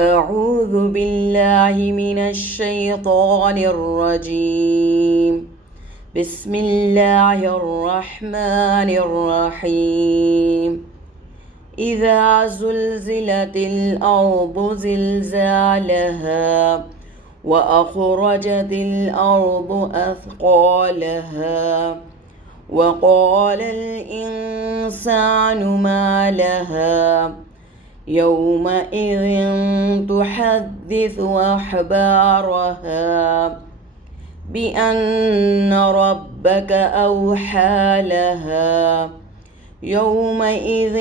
أعوذ بالله من الشيطان الرجيم. بسم الله الرحمن الرحيم. إذا زلزلت الأرض زلزالها وأخرجت الأرض أثقالها وقال الإنسان ما لها يومئذ تحدث أخبارها بأن ربك أوحى لها يومئذ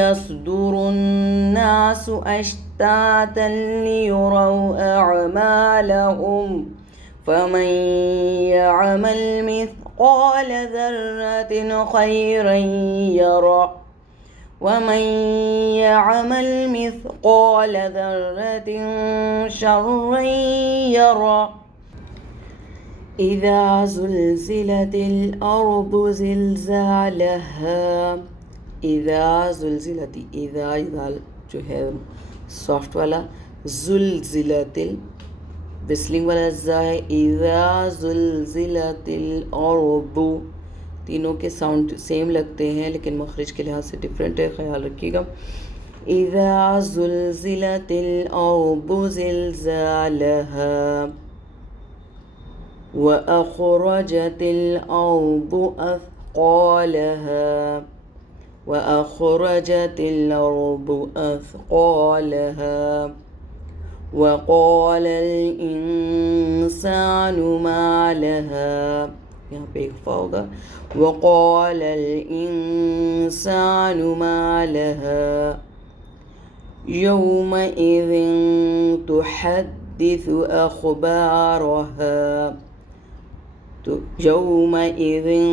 يصدر الناس أشتاتا ليروا أعمالهم فمن يعمل مثقال ذرة خيرا يره ومن يعمل مثقال ذرة شرا يره. إذا زلزلت الأرض زلزالها. إذا زلزلت إذا जो है सॉफ्ट वाला जुलजिलतिल विस्लिंग वाला जा है इज़ा जुलजिलतिल अर्दु तीनों के साउंड सेम लगते हैं लेकिन मखरज के लिहाज से डिफरेंट है, ख्याल रखिएगा। इज़ा जुलजिलतिल अर्दु ज़िलज़ालहा व अख़रजतिल अर्दु अथक़ालहा व अख़रजतिल अर्दु अथक़ालहा व क़ालल इंसानु मा लहा, यहाँ पे इख्फ़ा होगा। वक़ालल इंसानु मा लहा यौमइज़िन तुहद्दिसु अख़बारहा। तो यौमइज़िन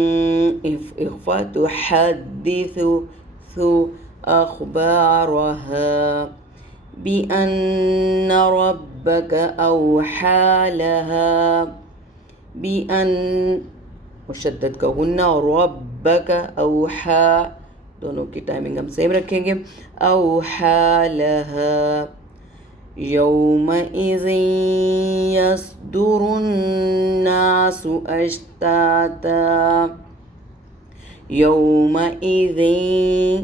इख्फ़ा तुहद्दिसु अख़बारहा बिअन्न रब्बक औहा लहा बिअन मुशद्दद का गुन्ना और रब्बक औहा दोनों की टाइमिंग हम सेम रखेंगे। औहा लहा यौमइज़िन यस्दुरुन्नासु अश्ताता यौमइज़िन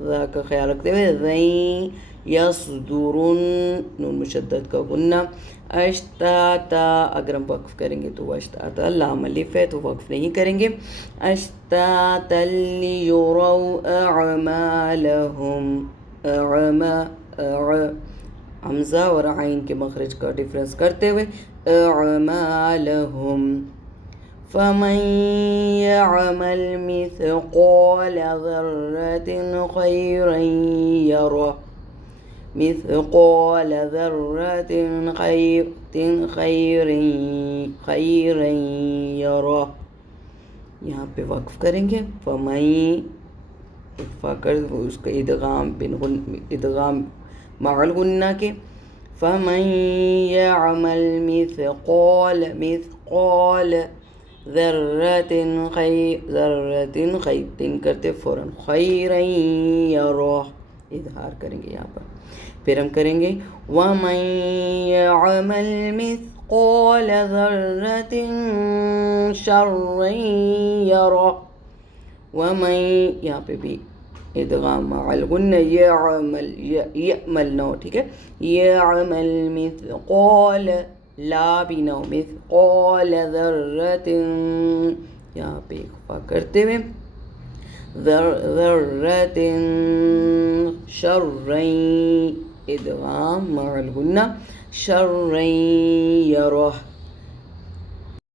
ज़ा का ख्याल रखते हुए ज़ैन यस्दुरुन नून मुशद्दद का गुन्ना अश्ताता अगर हम वक्फ़ करेंगे तो अश्ताता लाम अलिफ है तो वक्फ़ नहीं करेंगे। अश्ताता लियुरौ अअमालहुम हमज़ा और आइन के मखरज का डिफरेंस करते हुए अअमालहुम फमन यअमल मिथक़ाल ज़र्रतिन खैरन यरह मिथक़ाल ज़र्रतिन खैरन यरह। यहाँ पे वक्फ़ करेंगे फमई इख्फ़ा कर उसका इदगाम मअल गुन्ना के फमन यअमल मिथक़ाल ज़र्रतिन खैरन करते फ़ौरन खैरन यरह इज़हार करेंगे यहाँ पर। फिर हम करेंगे वमन यअमल मिथक़ाल ज़र्रतिन शर्रन यरह वमन यहाँ पे भी इदगाम मअल गुन्ना यअमल नो, ठीक है। यअमल मिथक़ाल ला भी नो मिथक़ाल ज़र्रतिन यहाँ पे इख्फ़ा करते हुए ज़र्रतिन शर्रन इदगाम मअल गुन्ना शर्रन यरह